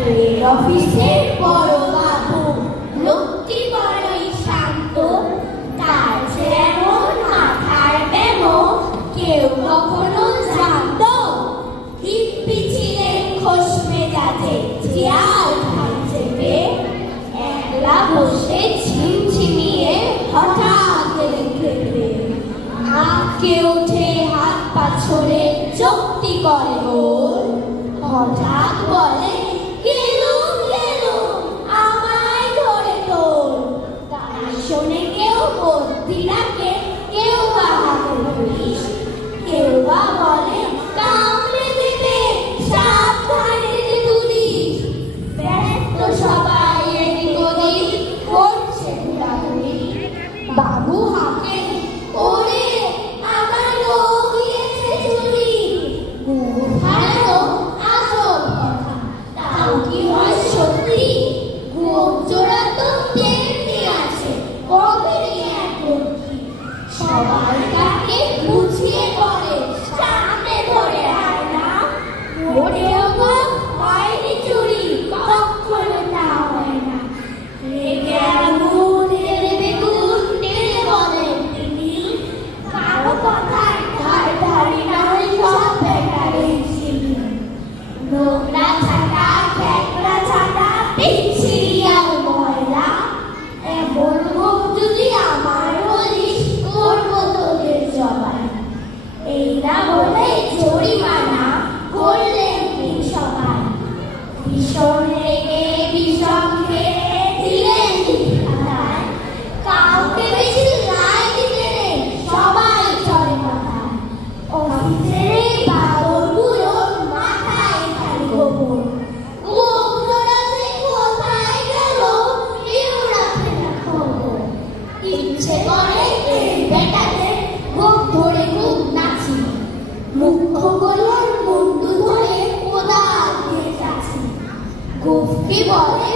অফিসের বড় বাবু লোকটি বড়ই শান্ত, তার যেমন মাথার মেমো কেউ কখনো জানতো। দিব্যি ছিলেন খোশ মেজাজে, চেয়ার ঘাট চেপে একলা বসে ঝিমঝিমিয়ে হঠাৎ গেলেন খেপে। আঁতকে ওঠে হাত পা ছড়ে চোখটি করে গোল, হঠাৎ বলে গেলুম গেলুম আমায় ধরে তোল। তাই শোনে কেউ বুদ্ধি রাখে, কেউ বা হাতে পুলিশ, কেউ বা বলে কামড়ে দেবে সাবধানে তুলিস। ব্যস্ত সবাই এদিক ওদিক করছে ঘোরাঘুরি। বাবু হাঁকে ওরে আমার রোগ গিয়েছে চুরি। ভালো আসল কথা, তাও কি হয় সত্যি? গোপ জোড়া তো তেমনি আছে, কবেরই এক লক্ষ্মী। সবাই তাকে বুঝিয়ে পড়ে, সামনে ধরে আয় না। মোটেও গো হয়নি চুরি, কখনো তা হয় না। রেগে আগুন তেলে বেগুন তেলে বলেন তিনি, কারো কথায় ধার ধারি না ওই সব বেটারই চিনি। নোংরা ছাটা ঠেকরা ছাটা পিছিয়ে আর ময়লা, এমন মুখ যদি আমার বলিস করবো তোদের জবাই। এই না বলে জরিমানা করলেন সবাই। ভীষণ রেগে বিষম খেয়ে দিলেন খাতায়। কাউকে বেশি রায় দিতে নেই, সবাই চলে মাথায়। অফিসের এই বাদরগুলোর মাথায় খালি গোবর। গোবররা যে কোথায় গেল কেউ রাখে না খবর। ইচ্ছে করে এই বেটাদের গোপ ধরে খুব নাচি, মুখ্যগুলোর মুন্ডু ধরে কোদাল দিয়ে যাচ্ছি। গোপকে বলে